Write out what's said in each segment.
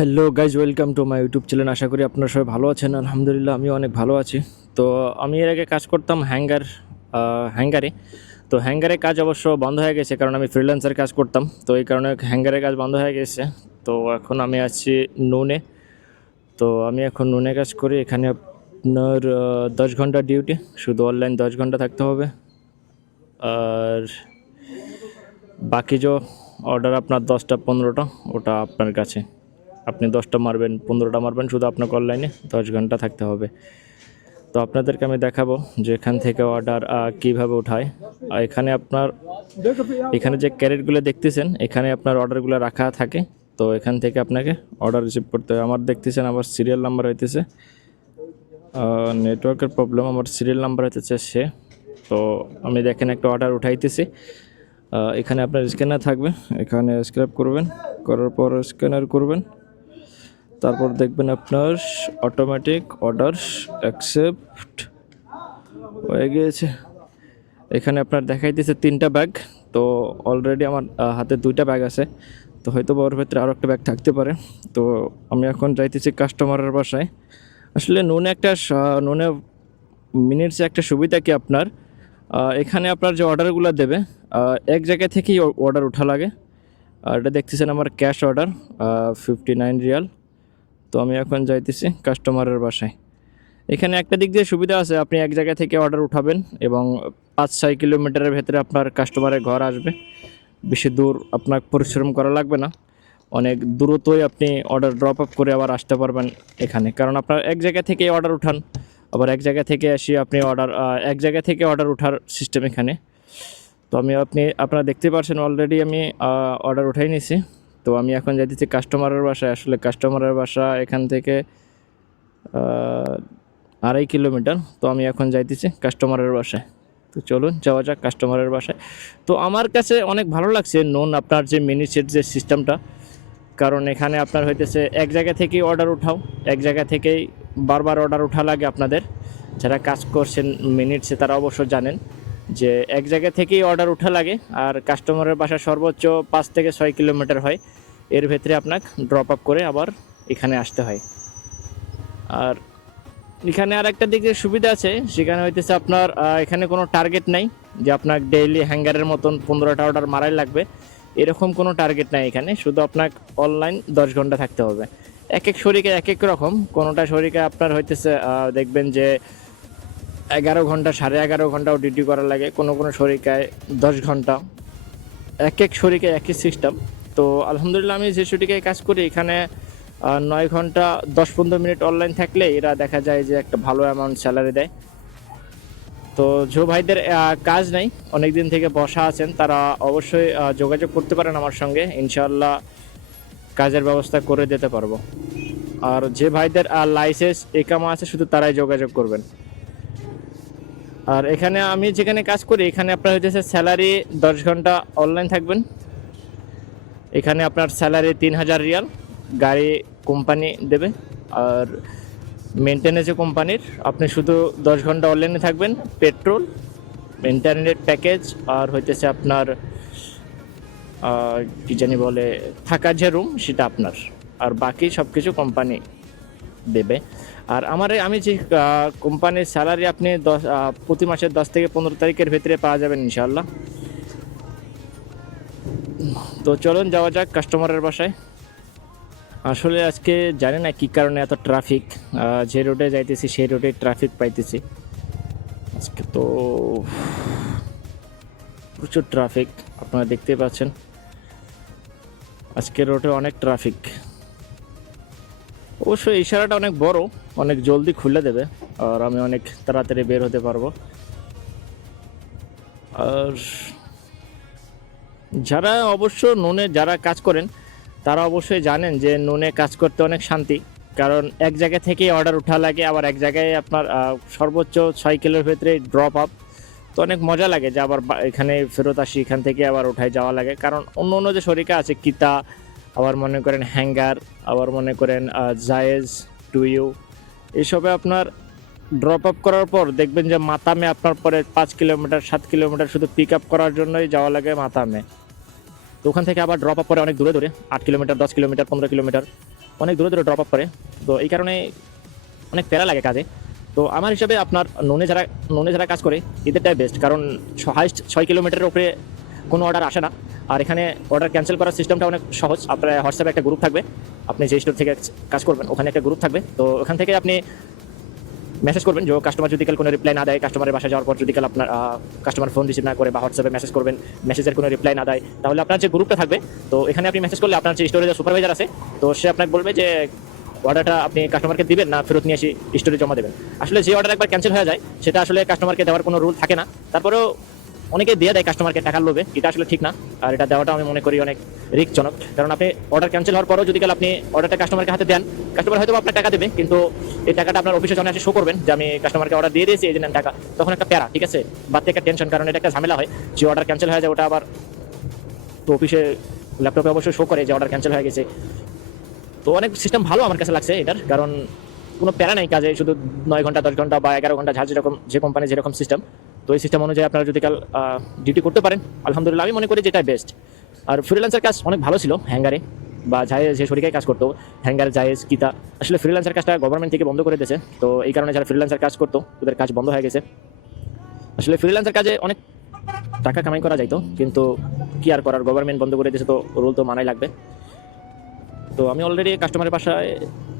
Hello guys welcome to my YouTube channel আশা করি আপনারা সবাই ভালো আছেন। আলহামদুলিল্লাহ আমি অনেক ভালো আছি। তো আমি এর আগে কাজ করতাম হ্যাঙ্গার হ্যাঙ্গারে তো হ্যাঙ্গারে কাজ অবশ্য বন্ধ হয়ে গেছে, কারণ আমি ফ্রিল্যান্সার কাজ করতাম। তো এই কারণে হ্যাঙ্গারের কাজ বন্ধ হয়ে গেছে। তো এখন আমি আছি নুনে তো আমি এখন নুনে কাজ করি। এখানে আপনার দশ ঘণ্টা ডিউটি শুধু অনলাইন দশ ঘণ্টা থাকতে হবে। আর বাকি যে অর্ডার আপনার দশটা, পনেরোটা, ওটা আপনার কাছে। আপনি দশটা মারবেন, পনেরোটা মারবেন শুধু আপনাকে অনলাইনে দশ ঘণ্টা থাকতে হবে। তো আপনাদেরকে আমি দেখাবো যে এখান থেকে অর্ডার কীভাবে উঠায়। আর এখানে আপনার, এখানে যে ক্যারেটগুলো দেখতেছেন, এখানে আপনার অর্ডারগুলো রাখা থাকে। তো এখান থেকে আপনাকে অর্ডার রিসিভ করতে হবে। আমার দেখতেছেন আমার সিরিয়াল নাম্বার হইতেছে নেটওয়ার্কের প্রবলেম আমার সিরিয়াল নাম্বার হইতেছে সে। তো আমি দেখেন একটা অর্ডার উঠাইতেছি। এখানে আপনার স্ক্যানার থাকবে। এখানে স্ক্র্যাপ করবেন, করার পর স্ক্যানার করবেন। তারপর দেখবেন আপনার অটোমেটিক অর্ডার অ্যাকসেপ্ট হয়ে গিয়েছে। এখানে আপনার দেখাইতেছে তিনটা ব্যাগ তো অলরেডি আমার হাতে দুইটা ব্যাগ আছে। তো হয়তো বা ওর ভেতরে আরও একটা ব্যাগ থাকতে পারে। তো আমি এখন যাইতেছি কাস্টমারের বাসায়। আসলে নুনে একটা নুনে মিনিটসে একটা সুবিধা কি আপনার? এখানে আপনার যে অর্ডারগুলো দেবে এক জায়গা থেকেই অর্ডার উঠা লাগে। আর এটা দেখতেছেন আমার cash order fifty nine riyal তো আমি এখন যাইতেছি কাস্টমারের বাসায়। এখানে একটা দিক দিয়ে সুবিধা আছে, আপনি এক জায়গা থেকে অর্ডার উঠাবেন এবং পাঁচ ছয় কিলোমিটারের ভেতরে আপনার কাস্টমারের ঘর আসবে। বেশি দূর আপনার পরিশ্রম করা লাগবে না। অনেক দ্রুতই আপনি অর্ডার ড্রপ আপ করে আবার আসতে পারবেন এখানে। কারণ আপনার এক জায়গা থেকে অর্ডার উঠান, আবার এক জায়গা থেকে আসি আপনি অর্ডার এক জায়গা থেকে অর্ডার উঠার সিস্টেম এখানে। তো আমি আপনি, আপনারা দেখতে পাচ্ছেন অলরেডি আমি অর্ডার উঠাই নিছি। তো আমি এখন যাইতেছি কাস্টমারের বাসায়। আসলে কাস্টমারের বাসা এখান থেকে আড়াই কিলোমিটার। তো আমি এখন যাইতেছি কাস্টমারের বাসায়। তো চলুন, যাওয়া যাক কাস্টমারের বাসায়। তো আমার কাছে অনেক ভালো লাগছে নোন আপনার যে মিনি সেট যে সিস্টেমটা কারণ এখানে আপনার হইতেছে এক জায়গা থেকেই অর্ডার উঠাও। এক জায়গা থেকেই বারবার অর্ডার উঠা লাগে আপনাদের। যারা কাজ করছেন মিনিটসে তারা অবশ্য জানেন। যে এক জায়গা থেকেই অর্ডার উঠা লাগে, আর কাস্টমারের বাসা সর্বোচ্চ পাঁচ থেকে ছয় কিলোমিটার হয়। এর ভেতরে আপনাকে ড্রপ আপ করে আবার এখানে আসতে হয়। আর এখানে আর একটা দিক সুবিধা আছে, সেখানে হইতেছে আপনার এখানে কোনো টার্গেট নাই, যে আপনার ডেইলি হ্যাঙ্গারের মতন পনেরোটা অর্ডার মারাই লাগবে। এরকম কোনো টার্গেট নাই এখানে, শুধু আপনাকে অনলাইন দশ ঘণ্টা থাকতে হবে। এক এক শরীরে এক এক রকম, কোনোটা শরীরে আপনার হইতেছে দেখবেন যে এগারো ঘণ্টা, সাড়ে এগারো ঘন্টাও ডিউটি করা লাগে, কোনো কোনো শরিকায় দশ ঘণ্টা। এক এক শরিকে একই সিস্টেম তো আলহামদুলিল্লাহ আমি যে শরিকায় কাজ করি, এখানে নয় ঘণ্টা, দশ পনেরো মিনিট অনলাইন থাকলে এরা দেখা যায় যে একটা ভালো অ্যামাউন্ট স্যালারি দেয়। তো যে ভাইদের কাজ নেই অনেক দিন থেকে বসা আছেন, তারা অবশ্যই যোগাযোগ করতে পারেন আমার সঙ্গে ইনশাল্লাহ কাজের ব্যবস্থা করে দিতে পারব। আর যে ভাইদের লাইসেন্স একামা আছে, শুধু তারাই যোগাযোগ করবেন। আর এখানে আমি যেখানে কাজ করি, এখানে আপনার হচ্ছে স্যালারি দশ ঘণ্টা অনলাইন থাকবেন। এখানে আপনার স্যালারি তিন হাজার রিয়াল গাড়ি কোম্পানি দেবে। আর মেনটেন্যান্সে কোম্পানির আপনি শুধু দশ ঘণ্টা অনলাইনে থাকবেন। পেট্রোল ইন্টারনেট প্যাকেজ আর হইতেছে আপনার কি জানি বলে, থাকার যে রুম সেটা আপনার। আর বাকি সব কিছু কোম্পানি দেবে। আর আমার, আমি যে কোম্পানির স্যালারি আপনি দশ প্রতি মাসের দশ থেকে পনেরো তারিখের ভেতরে পাওয়া যাবেন ইনশাল্লাহ তো চলুন, যাওয়া যাক কাস্টমারের বাসায়। আসলে আজকে জানি না কী কারণে এত ট্রাফিক যে রোডে যাইতেছি, সেই রোডে ট্রাফিক পাইতেছি। আজকে তো, প্রচুর ট্রাফিক আপনারা দেখতে পাচ্ছেন। আজকে রোডে অনেক ট্রাফিক অবশ্যই ইশারাটা অনেক বড়, অনেক জলদি খুলে দেবে, আর আমি অনেক তাড়াতাড়ি বের হতে পারব। আর যারা অবশ্য নুনে যারা কাজ করেন, তারা অবশ্যই জানেন যে নুনে কাজ করতে অনেক শান্তি, কারণ এক জায়গা থেকেই অর্ডার উঠা লাগে, আবার এক জায়গায় আপনার সর্বোচ্চ ছয় কিলোর ভেতরে ড্রপ আপ তো অনেক মজা লাগে যে আবার এখানে ফেরত আসি, এখান থেকে আবার উঠায় যাওয়া লাগে, কারণ অন্য অন্য যে শরিকা আছে, কিতা আবার মনে করেন হ্যাঙ্গার, আবার মনে করেন জায়েজ টু ইউ? এসবে আপনার ড্রপ আপ করার পর দেখবেন যে মাতামে আপনার পরে পাঁচ কিলোমিটার, সাত কিলোমিটার শুধু পিক আপ করার জন্যই যাওয়া লাগে মাতামে। তো ওখান থেকে আবার ড্রপ আপ করে অনেক দূরে দূরে, আট কিলোমিটার, দশ কিলোমিটার, পনেরো কিলোমিটার, অনেক দূরে দূরে ড্রপ আপ করে। তো এই কারণে অনেক প্যারা লাগে কাজে। তো আমার হিসাবে আপনার নোনে যারা নোনে যারা কাজ করে, এদেরটাই বেস্ট কারণ হাইস্ট ছয় কিলোমিটারের উপরে কোনো অর্ডার আসে না। আর এখানে অর্ডার ক্যান্সেল করার সিস্টেমটা অনেক সহজ। আপনার হোয়াটসঅ্যাপে একটা গ্রুপ থাকবে। আপনি যে স্টোর থেকে কাজ করবেন, ওখানে একটা গ্রুপ থাকবে। তো ওখান থেকে আপনি মেসেজ করবেন যে কাস্টমার যদি কাল কোনো রিপ্লাই না দেয় কাস্টমারের বাসায় যাওয়ার পর যদি কাল আপনার কাস্টমার ফোন রিসিভ না করে বা হোয়াটসঅ্যাপে মেসেজ করবেন মেসেজের কোনো রিপ্লাই না দেয়, তাহলে আপনার যে গ্রুপটা থাকবে, তো এখানে আপনি মেসেজ করলে আপনার যে স্টোরেজের সুপারভাইজার আছে, তো সে আপনাকে বলবে যে অর্ডারটা আপনি কাস্টমারকে দিবেন না, ফেরত নিয়ে এসে স্টোরে জমা দেবেন। আসলে যে অর্ডার একবার ক্যান্সেল হয়ে যায়, সেটা আসলে কাস্টমারকে দেওয়ার কোনো রুল থাকে না। তারপরেও অনেকে দিয়ে দেয় কাস্টমারকে টাকার লোভে, এটা আসলে ঠিক না। আর এটা দেওয়াটা আমি মনে করি অনেক রিস্কজনক কারণ আপনি অর্ডার ক্যান্সেল হওয়ার পরও যদি কাল আপনি অর্ডারটা কাস্টমারকে হাতে দেন কাস্টমার হয়তো আপনার টাকা দেবে, কিন্তু এই টাকাটা আপনার অফিসে যখন এসে শো করবেন যে আমি কাস্টমারকে অর্ডার দিয়ে দিয়েছি, এই জন্য টাকা, তখন একটা প্যারা, ঠিক আছে? বাদ একটা টেনশন কারণ এটা একটা ঝামেলা হয়। যে অর্ডার ক্যান্সেল হয়ে যায়, ওটা আবার তো অফিসে ল্যাপটপে অবশ্যই শো করে যে অর্ডার ক্যান্সেল হয়ে গেছে। তো অনেক সিস্টেম ভালো আমার কাছে লাগছে এটার, কারণ কোনো প্যারা নেই কাজে, শুধু নয় ঘণ্টা, দশ ঘণ্টা বা এগারো ঘণ্টা যা যেরকম, যে কোম্পানি যেরকম সিস্টেম তো এই সিস্টেম অনুযায়ী আপনারা যদি কাল ডিউটি করতে পারেন, আলহামদুলিল্লাহ আমি মনে করি যেটা বেস্ট আর ফ্রিল্যান্সের কাজ অনেক ভালো ছিল হ্যাঙ্গারে বা জায়েজ যে শরিকায় কাজ করতো হ্যাঙ্গার জায়েজ, কিতা, আসলে ফ্রিল্যান্সের কাজটা গভর্নমেন্ট থেকে বন্ধ করে দিয়েছে। তো এই কারণে যারা ফ্রিল্যান্সের কাজ করতো, ওদের কাজ বন্ধ হয়ে গেছে। আসলে ফ্রিল্যান্সের কাজে অনেক টাকা কামাই করা যাইতো, কিন্তু কি আর করার গভর্নমেন্ট বন্ধ করে দিয়েছে তো রুল তো মানাই লাগবে। তো আমি অলরেডি কাস্টমারের বাসায়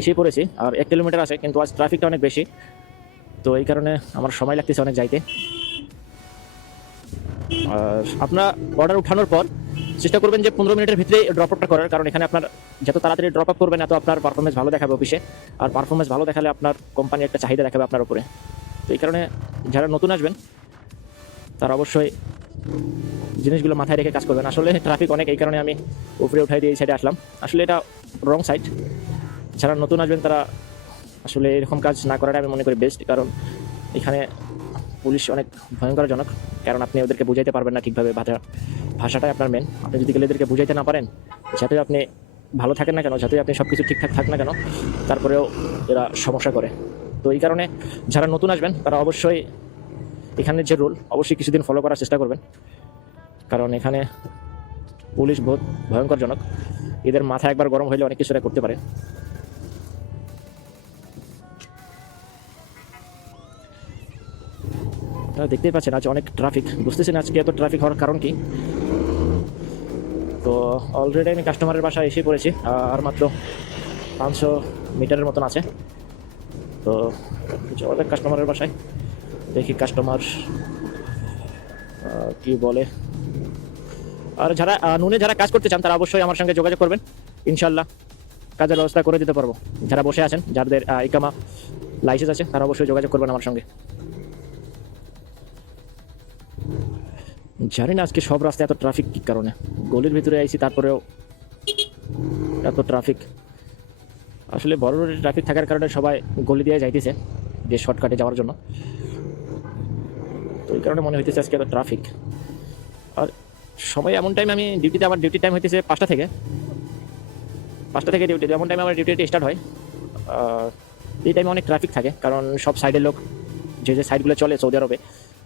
এসে পড়েছি, আর এক কিলোমিটার আছে, কিন্তু আজ ট্রাফিকটা অনেক বেশি। তো এই কারণে আমার সময় লাগতেছে অনেক যাইতে। আপনার অর্ডার উঠানোর পর চেষ্টা করবেন যে পনেরো মিনিটের ভিতরে ড্রপ আপটা করার, কারণ এখানে আপনার যত তাড়াতাড়ি ড্রপ আপ করবেন, এত আপনার পারফরমেন্স ভালো দেখাবে অফিসে আর পারফরমেন্স ভালো দেখালে আপনার কোম্পানি একটা চাহিদা দেখাবে আপনার উপরে। তো এই কারণে যারা নতুন আসবেন, তারা অবশ্যই জিনিসগুলো মাথায় রেখে কাজ করবেন। আসলে ট্রাফিক অনেক, এই কারণে আমি উপরে উঠাই দিয়ে এই সাইডে আসলাম। আসলে এটা রং সাইড যারা নতুন আসবেন, তারা আসলে এরকম কাজ না করাটা আমি মনে করি বেস্ট কারণ এখানে পুলিশ অনেক ভয়ঙ্করজনক। কারণ আপনি ওদেরকে বুঝাইতে পারবেন না ঠিকভাবে ভাষা, ভাষাটাই আপনার মেন আপনি যদি গেলে এদেরকে বুঝাইতে না পারেন, যাতে আপনি ভালো থাকেন না কেন, যাতে আপনি সব কিছু ঠিকঠাক থাক না কেন, তারপরেও এরা সমস্যা করে। তো এই কারণে যারা নতুন আসবেন, তারা অবশ্যই এখানের যে রুল অবশ্যই কিছুদিন ফলো করার চেষ্টা করবেন। কারণ এখানে পুলিশ বহুত ভয়ঙ্করজনক। এদের মাথা একবার গরম হইলে অনেক কিছুটা করতে পারে। আপনারা দেখতেই পাচ্ছেন আজ অনেক ট্রাফিক বুঝতেছেন আজকে এত ট্রাফিক হওয়ার কারণ কি? তো অলরেডি আমি কাস্টমারের বাসায় এসে পড়েছি, আর মাত্র পাঁচশো মিটারের মতন আছে। তো যাওয়া যাক কাস্টমারের বাসায়। দেখি কাস্টমার কি বলে? আর যারা নুনে যারা কাজ করতে চান, তারা অবশ্যই আমার সঙ্গে যোগাযোগ করবেন। ইনশাল্লাহ কাজের ব্যবস্থা করে দিতে পারব। যারা বসে আছেন, যাদের ইকামা লাইসেন্স আছে, তারা অবশ্যই যোগাযোগ করবেন আমার সঙ্গে। জানি না আজকে সব রাস্তায় এত ট্রাফিক কী কারণে। গলির ভিতরে আইছি, তারপরেও এত ট্রাফিক আসলে বড় রোডে ট্রাফিক থাকার কারণে সবাই গলি দিয়ে যাইতেছে যে শর্টকাটে যাওয়ার জন্য। তো এই কারণে মনে হইতেছে আজকে এত ট্রাফিক আর সময় এমন টাইম আমি ডিউটিতে আমার ডিউটি টাইম হইতেছে পাঁচটা থেকে। পাঁচটা থেকে ডিউটি যেমন টাইম আমার ডিউটি স্টার্ট হয়। এই টাইমে অনেক ট্রাফিক থাকে, কারণ সব সাইডের লোক যে যে সাইডগুলো চলে সৌদি আরবে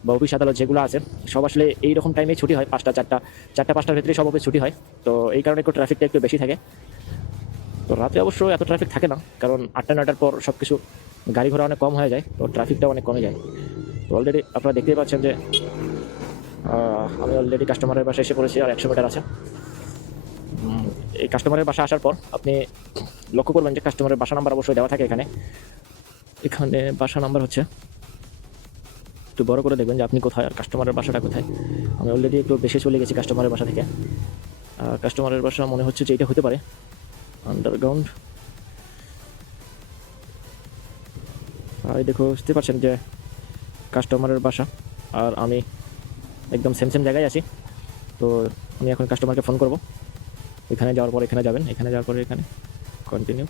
বা অফিস, আদালত যেগুলো আছে, সব আসলে এইরকম টাইমে ছুটি হয়, পাঁচটা, চারটা চারটা, পাঁচটার ভিতরে সব অফিস ছুটি হয়। তো এই কারণে একটু ট্রাফিকটা একটু বেশি থাকে। তো রাতে অবশ্য এত ট্রাফিক থাকে না, কারণ আটটা নটার পর সব কিছু গাড়ি ঘোড়া অনেক কম হয়ে যায়, তো ট্রাফিকটা অনেক কমে যায়। তো অলরেডি আপনারা দেখতেই পাচ্ছেন যে আমি অলরেডি কাস্টমারের বাসায় এসে পড়েছি, আর একশো মিটার আছে। এই কাস্টমারের বাসা আসার পর আপনি লক্ষ্য করবেন যে কাস্টমারের বাসা নাম্বার অবশ্যই দেওয়া থাকে এখানে। এখানে বাসা নাম্বার হচ্ছে একটু বড় করে দেখবেন যে আপনি কোথায় আর কাস্টমারের বাসাটা কোথায়। আমি অলরেডি একটু বেশি চলে গেছি কাস্টমারের বাসা থেকে। কাস্টমারের বাসা মনে হচ্ছে যে এটা হতে পারে। আন্ডারগ্রাউন্ড এই দেখো, বুঝতে পারছেন যে কাস্টমারের বাসা। আর আমি একদম সেম সেম জায়গায় আছি। তো আমি এখন কাস্টমারকে ফোন করব। এখানে যাওয়ার পর এখানে যাবেন। এখানে যাওয়ার পরে এখানে। কন্টিনিউ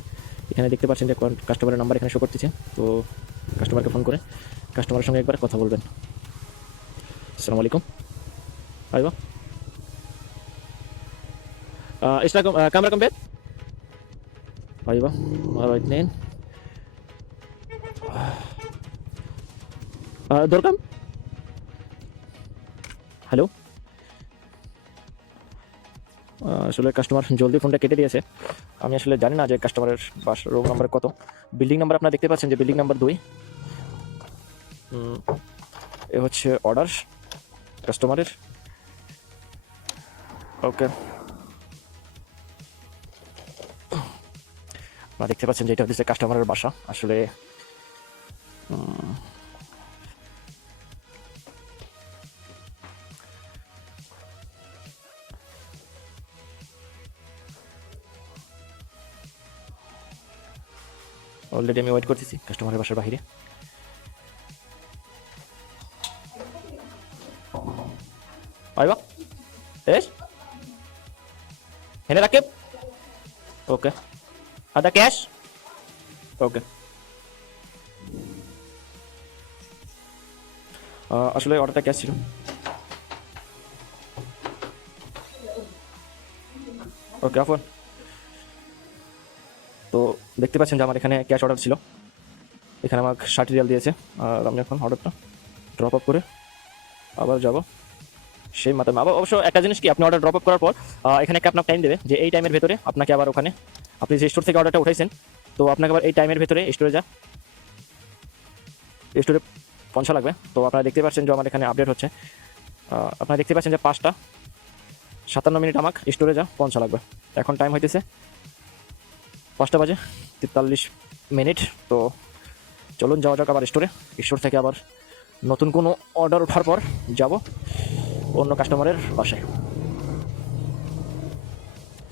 এখানে দেখতে পাচ্ছেন যে কাস্টমারের নাম্বার এখানে শো করতেছে। তো কাস্টমারকে ফোন করে কাস্টমারের সঙ্গে একবার কথা বলবেন। আসসালামু আলাইকুম। আইব। ইসলাম ক্যামেরা কম্পেন আইবা রাইট নেন। দরকাম হ্যালো? আসলে কাস্টমার জলদি ফোনটা কেটে দিয়েছে। আমি আসলে জানি না যে কাস্টমারের বাস রুম নাম্বার কত। বিল্ডিং নাম্বার আপনারা দেখতে পাচ্ছেন যে বিল্ডিং নাম্বার দুই। এ হচ্ছে অর্ডার কাস্টমারের ওকে আপনারা দেখতে পাচ্ছেন যে এটা হচ্ছে কাস্টমারের বাসা। আসলে অলরেডি আমি ওয়েট করতেছি কাস্টমারের বাসার বাইরে Ayva. Eş. Hene rakip. Okey. Ada cash. ওকে আসলে অর্ডারটা ক্যাশ ছিল ওকে আফন তো দেখতে পাচ্ছেন যে আমার এখানে ক্যাশ অর্ডার ছিল এখানে আমার ষাট রিয়াল দিয়েছে আর আমি এখন অর্ডারটা ড্রপ আপ করে আবার যাব সেই আবার অবশ্য একটা জিনিস কি, আপনি অর্ডার ড্রপ আপ করার পর এখানে একটা আপনার টাইম দেবে যে এই টাইমের ভেতরে আপনাকে আবার ওখানে, আপনি যে স্টোর থেকে অর্ডারটা উঠাইছেন, তো আপনাকে আবার এই টাইমের ভেতরে স্টোরে যা। স্টোরে পৌঁছা লাগবে। তো আপনারা দেখতে পাচ্ছেন যে আমার এখানে আপডেট হচ্ছে। আপনারা দেখতে পাচ্ছেন যে পাঁচটা সাতান্ন মিনিট আমাকে স্টোরে যা, পৌঁছা লাগবে। এখন টাইম হইতেছে পাঁচটা বাজে তেতাল্লিশ মিনিট। তো চলুন যাওয়া যাক আবার স্টোরে স্টোর থেকে আবার নতুন কোনো অর্ডার ওঠার পর যাব। অন্য কাস্টমারের বাসায়।